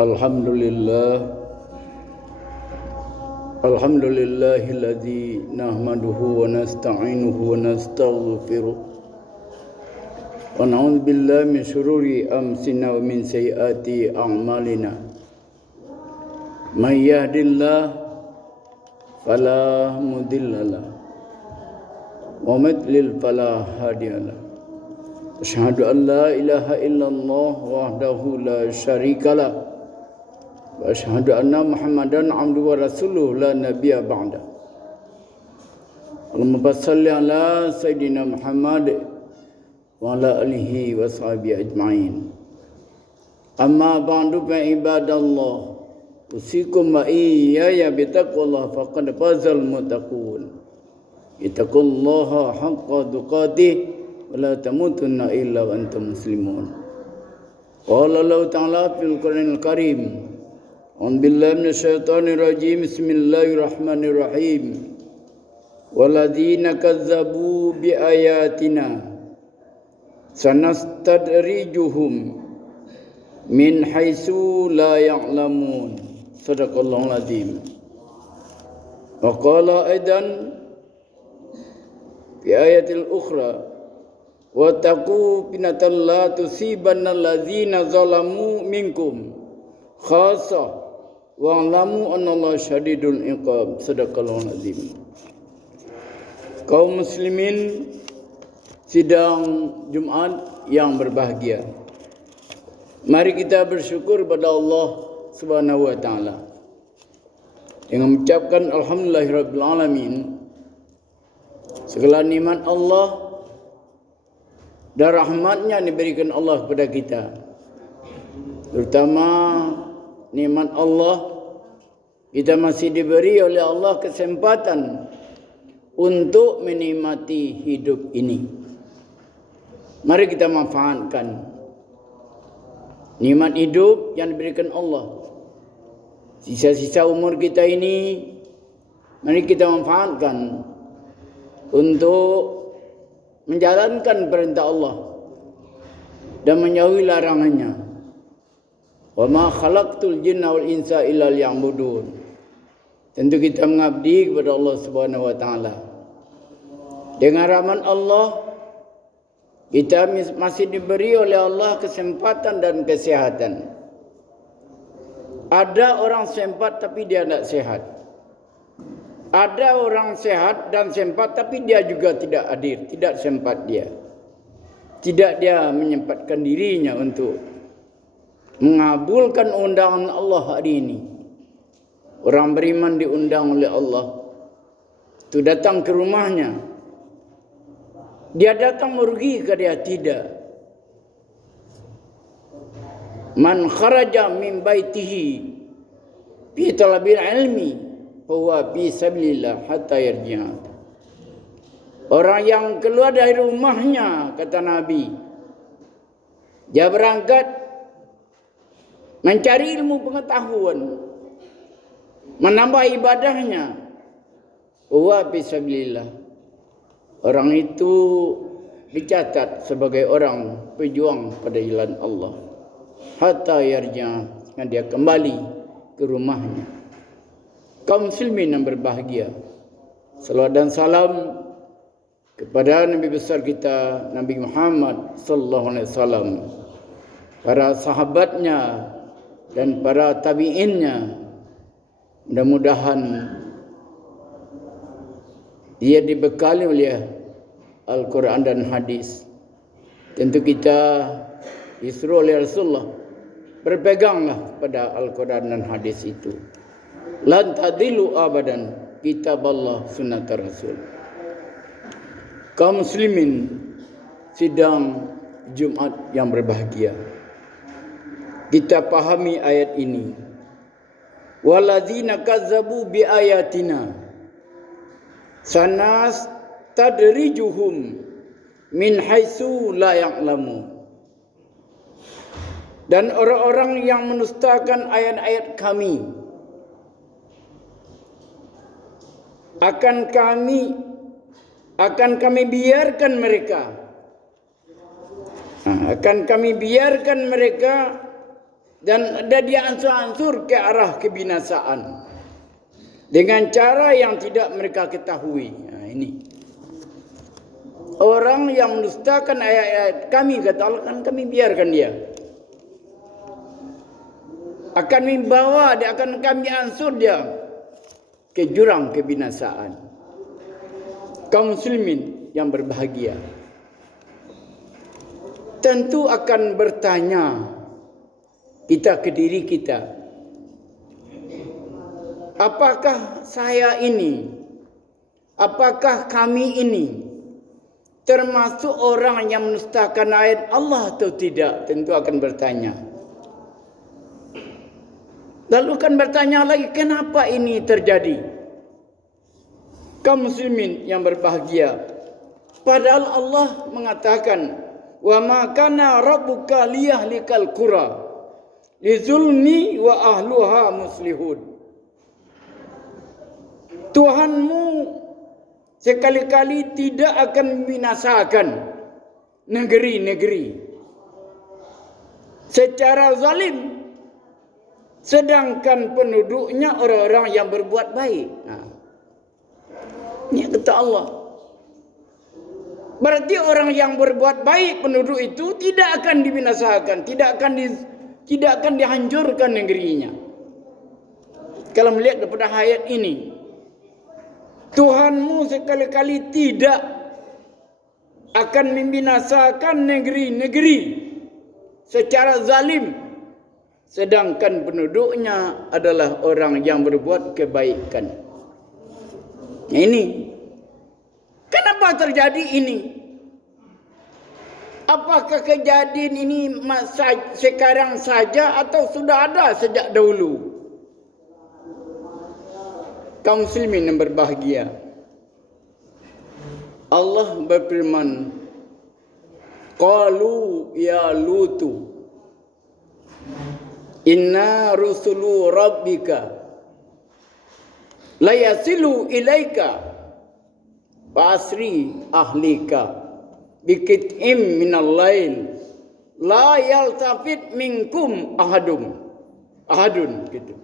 Alhamdulillahilladzi nahmaduhu wa nasta'inuhu wa nastaghfiruh wa na'udzu billahi min syururi anfusina wa min sayyiati a'malina. May yahdihillahu fala mudhillalah wa may yudlil fala hadiyalah. Asyhadu an la ilaha illallah wahdahu la syarikalah wa asyhadu anna Muhammadan abduhu wa rasuluhu la nabiyya ba'da. Allahumma shalli ala sayidina Muhammad wa ala alihi wa sahbihi ajma'in. Amma ba'du fa ibadallah, usikum wa iyaya bitaqwallah faqad fazal muttaqun. Ittaqullaha haqqa tuqatih wa la tamutunna illa wa antum muslimun. Qala Allah ta'ala fil Qur'anil Karim, a'udzu billahi minasyaitonir rajim. Bismillahirrahmanirrahim. Walladzina kazzabu biayatina sanastadrijuhum min haitsu la ya'lamun. Shadaqallahul azim. Wa qala aidan fi ayatil ukhra, wa taqu fitnatan la tusibanna alladzina zalamu minkum khassa wa'lamu annallaha syadidul iqab. Shadaqallahul azim. Kaum muslimin sidang Jumat yang berbahagia, mari kita bersyukur pada Allah Subhanahu wa taala dengan mengucapkan alhamdulillahirabbil alamin. Segala nikmat Allah dan rahmatnya diberikan Allah kepada kita, terutama nikmat Allah, kita masih diberi oleh Allah kesempatan untuk menikmati hidup ini. Mari kita manfaatkan nikmat hidup yang diberikan Allah. Sisa-sisa umur kita ini, mari kita manfaatkan untuk menjalankan perintah Allah dan menjauhi larangannya. Wa ma khalaqtul jinna wal insa illa liya'budun. Tentu kita mengabdi kepada Allah Subhanahu wa taala. Dengan rahmat Allah, kita masih diberi oleh Allah kesempatan dan kesehatan. Ada orang sempat tapi dia tidak sehat. Ada orang sehat dan sempat tapi dia juga tidak hadir, tidak sempat dia. Tidak dia menyempatkan dirinya untuk mengabulkan undangan Allah hari ini. Orang beriman diundang oleh Allah itu datang ke rumahnya. Dia datang merugi ke dia? Tidak. Man kharaja min baitihi fi talabil ilmi huwa fi sabilillah hatta yarji'a. Orang yang keluar dari rumahnya, kata Nabi, dia berangkat mencari ilmu pengetahuan, menambah ibadahnya, huwa fi sabilillah. Orang itu dicatat sebagai orang pejuang pada jalan Allah. Hatta yarja, dia kembali ke rumahnya. Kaum muslimin yang berbahagia, salawat dan salam kepada Nabi besar kita, Nabi Muhammad sallallahu alaihi wasallam, para sahabatnya dan para tabi'innya. Mudah-mudahan dia dibekali oleh Al-Quran dan hadis. Tentu kita disuruh oleh Rasulullah, berpeganglah pada Al-Quran dan hadis itu. Lan tadilu abadan, kitab Allah sunnat Rasul. Kaum muslimin sidang Jumat yang berbahagia, kita pahami ayat ini. Waladzina kazzabu bi ayatina sanastadrijuhum min haitsu la ya'lamun. Dan orang-orang yang menustakan ayat-ayat kami akan kami biarkan mereka Dan dia ansur-ansur ke arah kebinasaan dengan cara yang tidak mereka ketahui. Ini orang yang mendustakan ayat-ayat kami, kata Allah, kan kami biarkan dia. Akan membawa dia, akan kami ansur dia ke jurang kebinasaan. Kaum muslimin yang berbahagia tentu akan bertanya kita ke diri kita, apakah saya ini, apakah kami ini termasuk orang yang mendustakan ayat Allah atau tidak? Tentu akan bertanya. Lalu akan bertanya lagi, kenapa ini terjadi? Kaum muslimin yang berbahagia, padahal Allah mengatakan, wa ma kana rabbuka liyahlikal qura lizulmi wa ahluha muslihun. Tuhanmu sekali-kali tidak akan membinasakan negeri-negeri secara zalim, sedangkan penduduknya orang-orang yang berbuat baik. Ini kata Allah. Berarti orang yang berbuat baik penduduk itu tidak akan dibinasakan, tidak akan dihancurkan negerinya. Kalau melihat daripada ayat ini, Tuhanmu sekali-kali tidak akan membinasakan negeri-negeri secara zalim, sedangkan penduduknya adalah orang yang berbuat kebaikan. Ini kenapa terjadi ini? Apakah kejadian ini sekarang saja atau sudah ada sejak dahulu? Kaum muslimin yang berbahagia, Allah berfirman, qalu ya lutu inna rusulu rabbika la yasilu ilaika fasri ahlika bikit'im minal lail la yaltafit minkum ahadun gitu,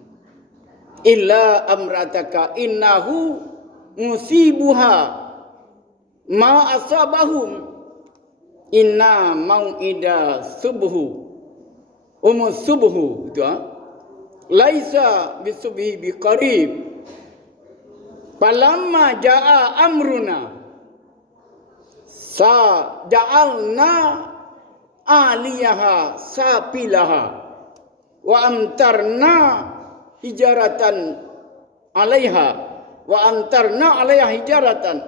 illa amrataka innahu musibuha ma asabahum inna mau'ida subuhu itu laisa bisubhi biqarib falamma jaa amruna ja'alna aliyaha sapilaha wa amtarna hijaratan alaiha wa amtarna alaiha hijaratan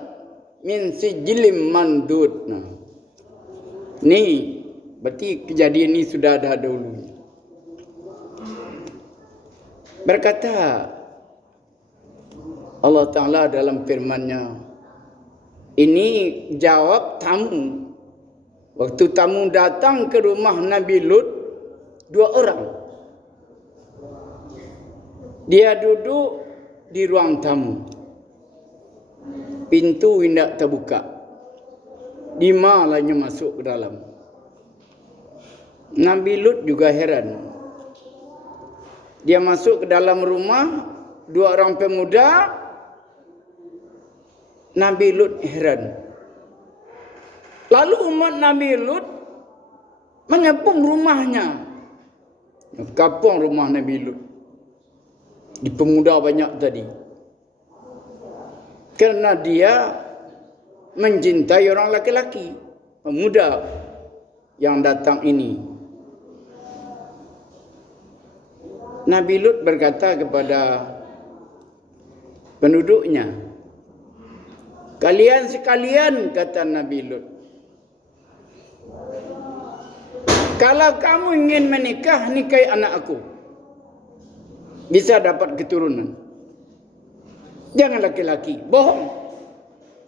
min sijillim mandud. Ini berarti kejadian ini sudah ada dahulu. Berkata Allah Ta'ala dalam firman-Nya, ini jawab tamu. Waktu tamu datang ke rumah Nabi Lut, 2 orang. Dia duduk di ruang tamu. Pintu hendak terbuka. Di malahnya masuk ke dalam. Nabi Lut juga heran. Dia masuk ke dalam rumah, 2 orang pemuda. Nabi Lut heran. Lalu umat Nabi Lut mengepung rumahnya. Kapung rumah Nabi Lut. Di pemuda banyak tadi. Karena dia mencintai orang laki-laki, pemuda yang datang ini. Nabi Lut berkata kepada penduduknya, kalian sekalian, kata Nabi Lut, kalau kamu ingin menikah, nikahi anak aku. Bisa dapat keturunan. Jangan laki-laki. Bohong,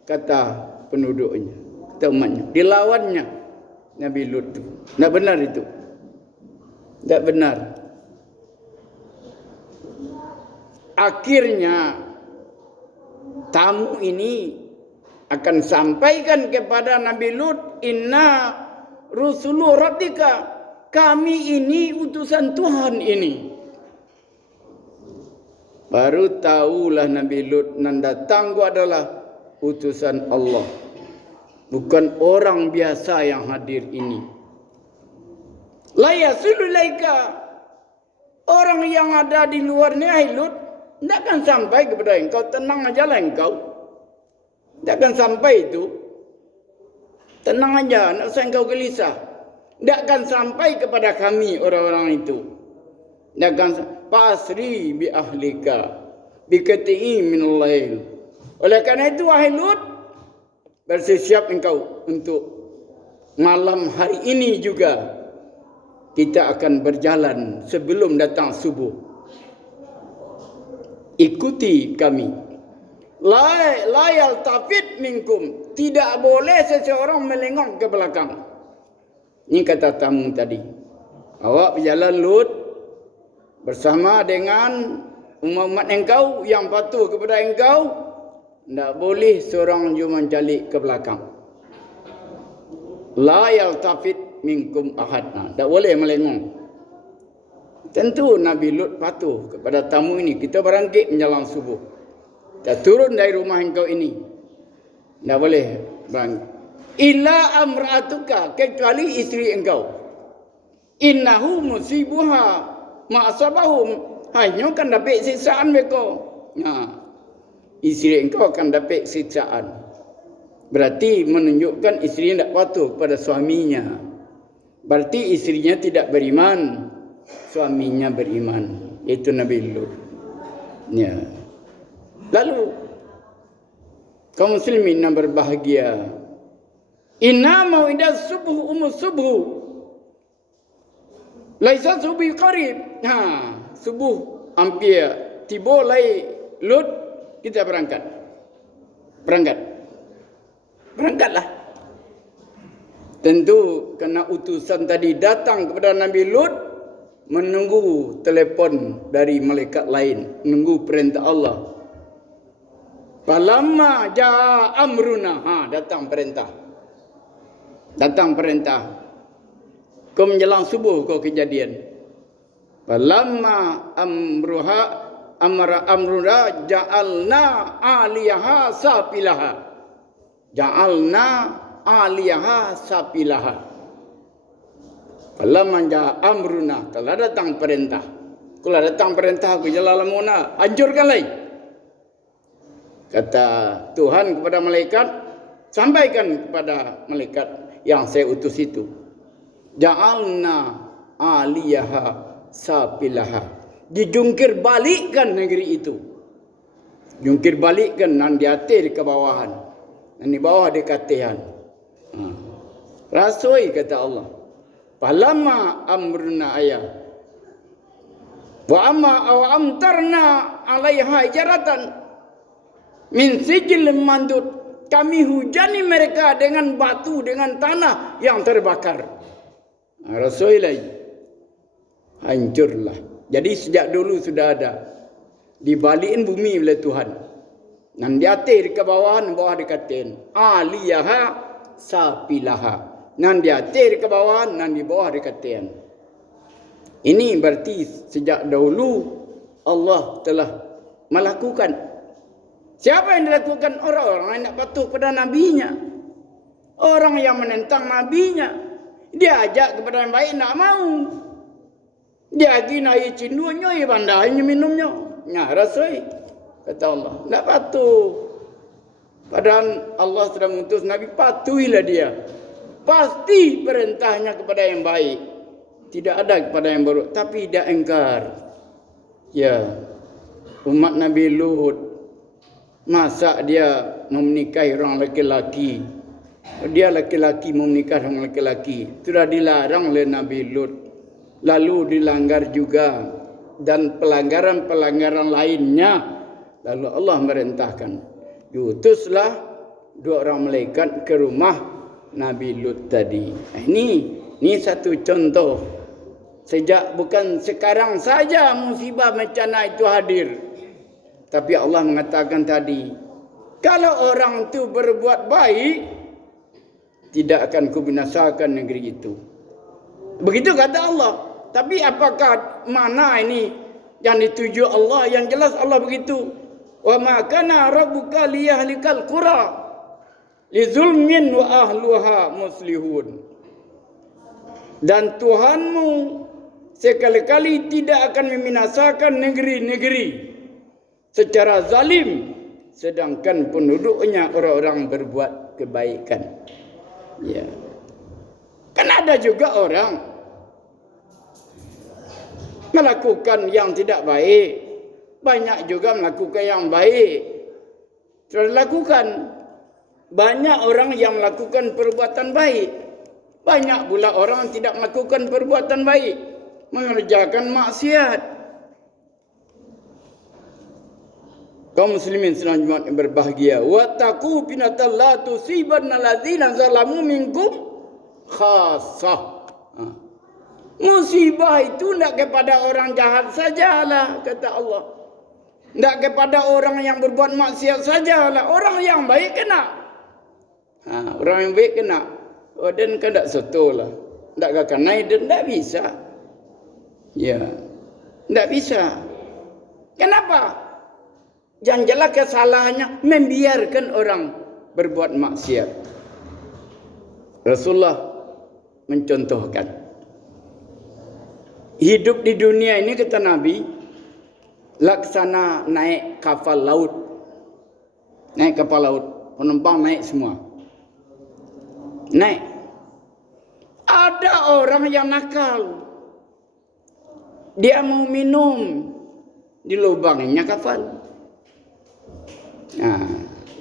kata penduduknya, kata umatnya. Dilawannya Nabi Lut itu. Tidak benar itu. Tidak benar. Akhirnya tamu ini akan sampaikan kepada Nabi Lut, inna rusulu rabbika kami ini utusan Tuhan ini. Baru tahulah Nabi Lut nan datang itu adalah utusan Allah. Bukan orang biasa yang hadir ini. La yasululaika. Orang yang ada di luar ni, hai Lut, tidak akan sampai kepada engkau. Tenang aja lah engkau. Tidak akan sampai itu. Tenang aja, tidak usah engkau gelisah. Tidak akan sampai kepada kami orang-orang itu. Tidak akan pasri bi ahlika bi qati'i min lail. Oleh karena itu wahai Lut, bersiap engkau untuk malam hari ini juga kita akan berjalan sebelum datang subuh. Ikuti kami. La yaltafit minkum. Tidak boleh seseorang melengok ke belakang. Ini kata tamu tadi. Awak berjalan Lut bersama dengan umat engkau yang patuh kepada engkau. Tak boleh seorang juga menjalik ke belakang. La yaltafit minkum ahad. Tak boleh melengong. Tentu Nabi Lut patuh kepada tamu ini. Kita berangkit menjelang subuh. Kita turun dari rumah engkau ini. Tak boleh berangkit. Illa amra'atuka, kecuali isteri engkau. Innahu musibuha ma'asabahum. Hanya akan dapat siksaan mereka. Isteri engkau akan dapat siksaan. Berarti menunjukkan isteri tidak patuh kepada suaminya. Berarti isterinya tidak beriman. Suaminya beriman. Itu Nabi Lut. Ya. Lalu kaum muslimin yang berbahagia. Inna mau'idah subuh subuh. Laisa subuh qarib. Subuh hampir tiba lai Lut, kita berangkat. Berangkatlah. Tentu kerana utusan tadi datang kepada Nabi Lut, menunggu telefon dari malaikat lain, menunggu perintah Allah. Falamma jaa amruna, datang perintah. Kau menjelang subuh kau kejadian. Falamma amruna ja'alna 'aliyaha sapilaha. Falamma ja'a amruna, kalau datang perintah. Aku jalan lamuna, hancurkan lagi. Kata Tuhan kepada malaikat, sampaikan kepada malaikat yang saya utus itu. Ja'alna 'aliyaha sapilaha. Dijungkir balikkan negeri itu. Jungkir balikkan nan di atas ke bawahan. Nan di bawah di katihan. Rasoi kata Allah. Falamma amruna ayah. Wa amtarna 'alaiha jaratan min sijil mandud. Kami hujani mereka dengan batu, dengan tanah yang terbakar. Rasulullah hancurlah. Jadi sejak dulu sudah ada. Dibalikin bumi oleh Tuhan. Nan di atas ke bawah dikatain. Aliyaha sapilaha. Nan di atas ke bawah, nan di bawah dikatain. Ini berarti sejak dahulu Allah telah melakukan. Siapa yang dilakukan? Orang-orang yang tak patuh pada nabinya. Orang yang menentang nabinya. Dia ajak kepada yang baik, tak mau. Dia gina cindunya, bandahnya minumnya. Rasoi. Kata Allah, tak patuh. Padahal Allah sudah mengutus Nabi, patuhilah dia. Pasti perintahnya kepada yang baik. Tidak ada kepada yang buruk. Tapi dia engkar. Ya. Umat Nabi Lut. Masa dia menikahi orang laki-laki. Dia laki-laki menikah dengan laki-laki. Sudah dilarang oleh Nabi Lut. Lalu dilanggar juga. Dan pelanggaran-pelanggaran lainnya. Lalu Allah merintahkan. Diutuslah 2 orang malaikat ke rumah Nabi Lut tadi. Ini satu contoh. Sejak bukan sekarang saja musibah bencana itu hadir. Tapi Allah mengatakan tadi, kalau orang itu berbuat baik, tidak akan kubinasakan negeri itu. Begitu kata Allah. Tapi apakah mana ini yang dituju Allah? Yang jelas Allah begitu. Wa ma kana rabbuka liyahlikal qura li zulmin wa ahluha muslihun. Dan Tuhanmu sekali-kali tidak akan membinasakan negeri-negeri secara zalim, sedangkan penduduknya orang-orang berbuat kebaikan. Ya. Kan ada juga orang melakukan yang tidak baik, banyak juga melakukan yang baik. Sudah dilakukan. Banyak orang yang melakukan perbuatan baik, banyak pula orang yang tidak melakukan perbuatan baik, mengerjakan maksiat. Kaum muslimin sedang Jumat yang berbahagia. Wattaqu fitnatan la tusibanna alladzina zalamu minkum khassah. Musibah itu tidak kepada orang jahat sajalah, kata Allah. Tidak kepada orang yang berbuat maksiat sajalah. Orang yang baik kena. Orang yang baik kena. Oh, dan kan tak soto lah. Tak akan naik dan tak bisa. Ya. Tak bisa. Kenapa? Yang jelas kesalahannya membiarkan orang berbuat maksiat. Rasulullah mencontohkan. Hidup di dunia ini, kata Nabi, laksana naik kapal laut. Naik kapal laut. Penumpang naik semua. Naik. Ada orang yang nakal. Dia mau minum di lubangnya kapal.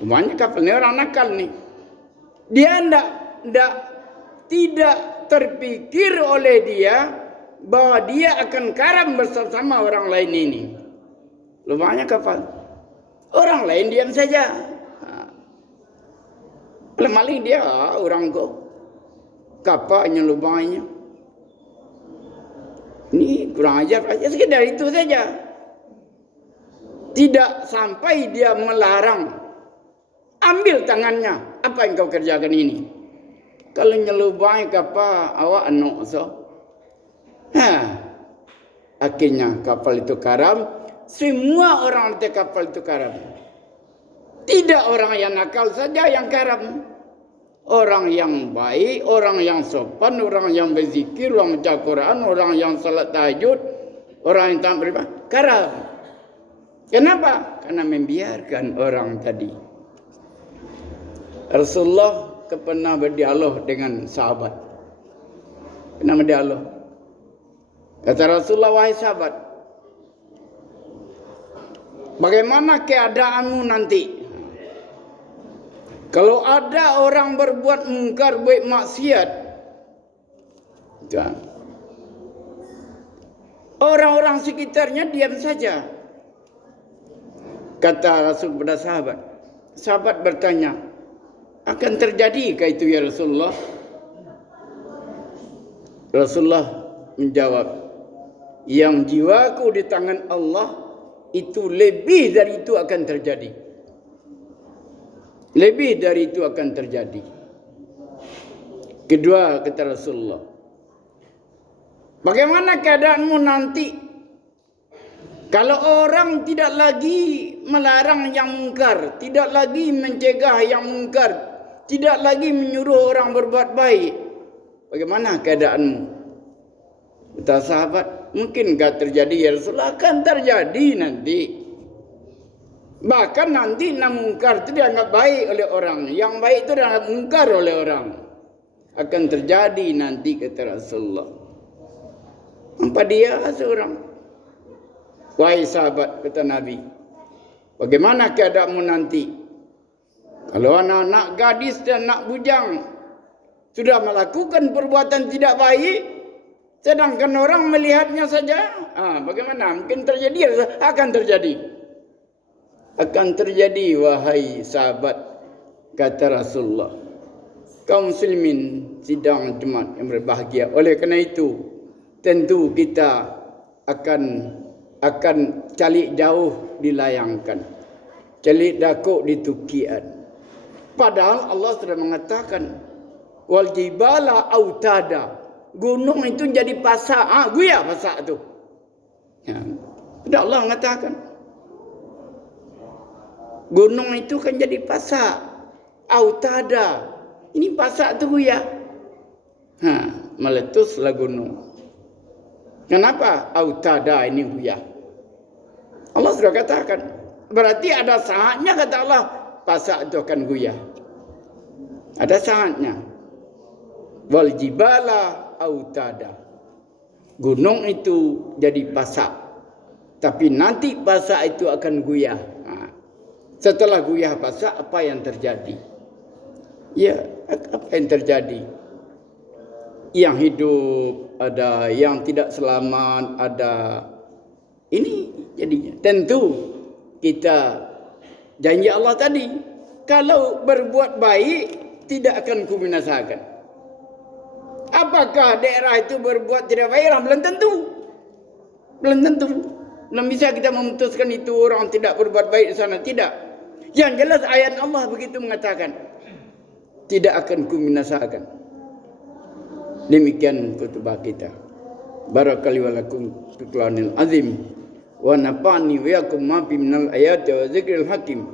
Lubangnya kapal ni orang nakal ni. Dia tidak terpikir oleh dia bahwa dia akan karam bersama orang lain ini. Lubangnya kapal. Orang lain diam saja. Maling dia orang kok. Kapalnya lubangnya. Ini kurang ajar saja. Sekedar itu saja. Tidak sampai dia melarang. Ambil tangannya. Apa yang kau kerjakan ini? Kalau nyelubangi kapal awak anak so. Akhirnya kapal itu karam. Semua orang di kapal itu karam. Tidak orang yang nakal saja yang karam. Orang yang baik, orang yang sopan, orang yang berzikir, orang baca Quran, orang yang salat tahajud, orang yang tak beribadah, karam. Kenapa? Karena membiarkan orang tadi. Rasulullah pernah berdialog dengan sahabat. Pernah berdialog. Kata Rasulullah, wahai sahabat, bagaimana keadaanmu nanti? Kalau ada orang berbuat mungkar, baik maksiat, orang-orang sekitarnya diam saja. Kata Rasul kepada sahabat. Sahabat bertanya, akan terjadikah itu ya Rasulullah? Rasulullah menjawab, yang jiwaku di tangan Allah, itu lebih dari itu akan terjadi. Lebih dari itu akan terjadi. Kedua, kata Rasulullah, bagaimana keadaanmu nanti kalau orang tidak lagi melarang yang mungkar, tidak lagi mencegah yang mungkar, tidak lagi menyuruh orang berbuat baik? Bagaimana keadaanmu? Kata sahabat, mungkinkah terjadi ya Rasulullah? Akan terjadi nanti. Bahkan nanti yang mungkar itu dianggap baik oleh orang. Yang baik itu dianggap mungkar oleh orang. Akan terjadi nanti, kata Rasulullah. Apa dia seorang? Wahai sahabat, kata Nabi, bagaimana keadaanmu nanti? Kalau anak-anak gadis dan anak bujang sudah melakukan perbuatan tidak baik, sedangkan orang melihatnya saja, bagaimana? Mungkin terjadi? Akan terjadi. Akan terjadi, wahai sahabat, kata Rasulullah. Kaum muslimin sidang Jumat yang berbahagia. Oleh kerana itu, tentu kita akan calik jauh dilayangkan, calik dakuk ditukian. Padahal Allah sudah mengatakan, wal jibala autada, gunung itu jadi pasak. Goyah pasak tu. Allah mengatakan gunung itu kan jadi pasak. Autada. Ini pasak tu goyah. Meletuslah gunung. Kenapa? Autada ini goyah. Allah sudah katakan. Berarti ada saatnya kata Allah pasak itu akan goyah. Ada saatnya. Wal jibala autada. Gunung itu jadi pasak. Tapi nanti pasak itu akan goyah. Setelah goyah pasak, apa yang terjadi? Ya, apa yang terjadi? Yang hidup ada, yang tidak selamat ada. Ini jadinya. Tentu kita janji Allah tadi, kalau berbuat baik tidak akan kubinasakan. Apakah daerah itu berbuat tidak baik? Belum tentu. Belum tentu. Belum bisa kita memutuskan itu orang tidak berbuat baik di sana. Tidak. Yang jelas ayat Allah begitu mengatakan. Tidak akan kubinasakan. Demikian khutbah kita. Barakallahu lakum fil Qur'anil azim. Wa nafa'ni wa yakum ma fi minal ayati wa dzikril hakim.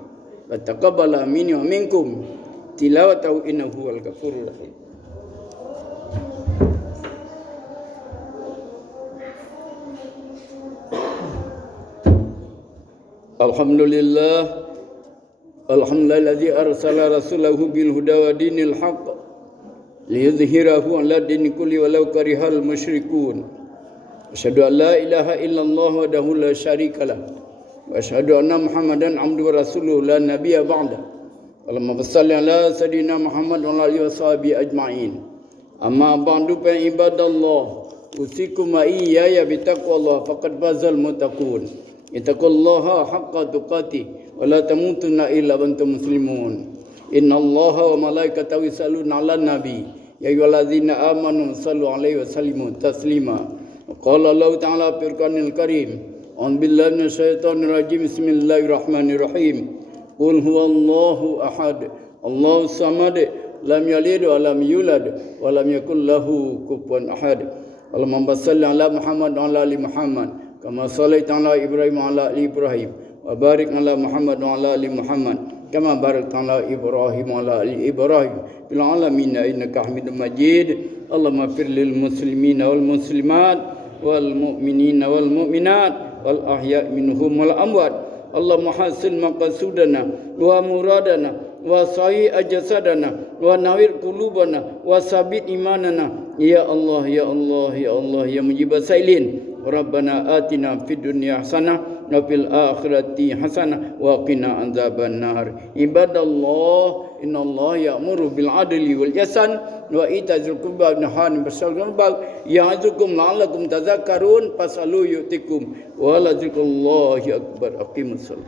Wa taqabbala minni wa minkum tilawatahu innahu wal ghafurur rahim. Alhamdulillah. Alhamdulillazi arsala rasulahu bil huda wa dinil haqq liyudhhirahu 'ala dini kulli walau karihal musyrikun. Asyhadu an la ilaha illallah wahdahu la syarikalah wa asyhadu anna Muhammadan 'abduhu wa rasuluhu la nabiyya ba'da. Allahumma shalli 'ala sayidina Muhammad wa alihi washabihi ajma'in. Amma ba'du fa ibadallah usikum wa iyaya bitaqwallah faqad fazal muttaqun. Ittaqullaha haqqa tuqatih wa la tamutunna illa wa antum muslimun. Innallaha wa malaikatahu yusalluna 'alan nabi ya ayyuhallazina amanu sallu 'alaihi wa sallimu taslima. Qala Allah ta'ala fil Qur'anil Karim, "A'udzu billahi minasyaitonir rajim. Bismillahirrahmanirrahim. Qul huwallahu ahad, Allahus samad, lam yalid wa lam yulad wa lam yakul lahu kufuwan ahad. Allahumma shalli 'ala Muhammad wa 'ala ali Muhammad kama shallaita 'ala Ibrahim wa 'ala ali Ibrahim wa barik 'ala Muhammad wa 'ala ali Muhammad kama barakta 'ala Ibrahim wa 'ala ali Ibrahim fil 'alamin innaka Hamidum Majid. Allahumma fir lil muslimina wal muslimat wal mu'minina wal mu'minat wal ahya' minhum wal amwat. Allahumma hasin maqsudana wa muradana wa sahih jasadana wa nawir qulubana wa sabit imanana. Ya Allah, ya Allah, ya Allah, ya mujibas sailin. Rabbana atina fid dunya hasanah wa fil akhirati hasanah wa qina adzaban nar. Ibadallah, innallaha ya'muru bil adli wal ihsan wa ita'zil qurba wa yanha 'anil fahsya'i wal munkar ya'idzukum la'allakum tadhakkarun. Fasalu yu'tikum wa la dzikrullahi akbar. Aqimus shalah.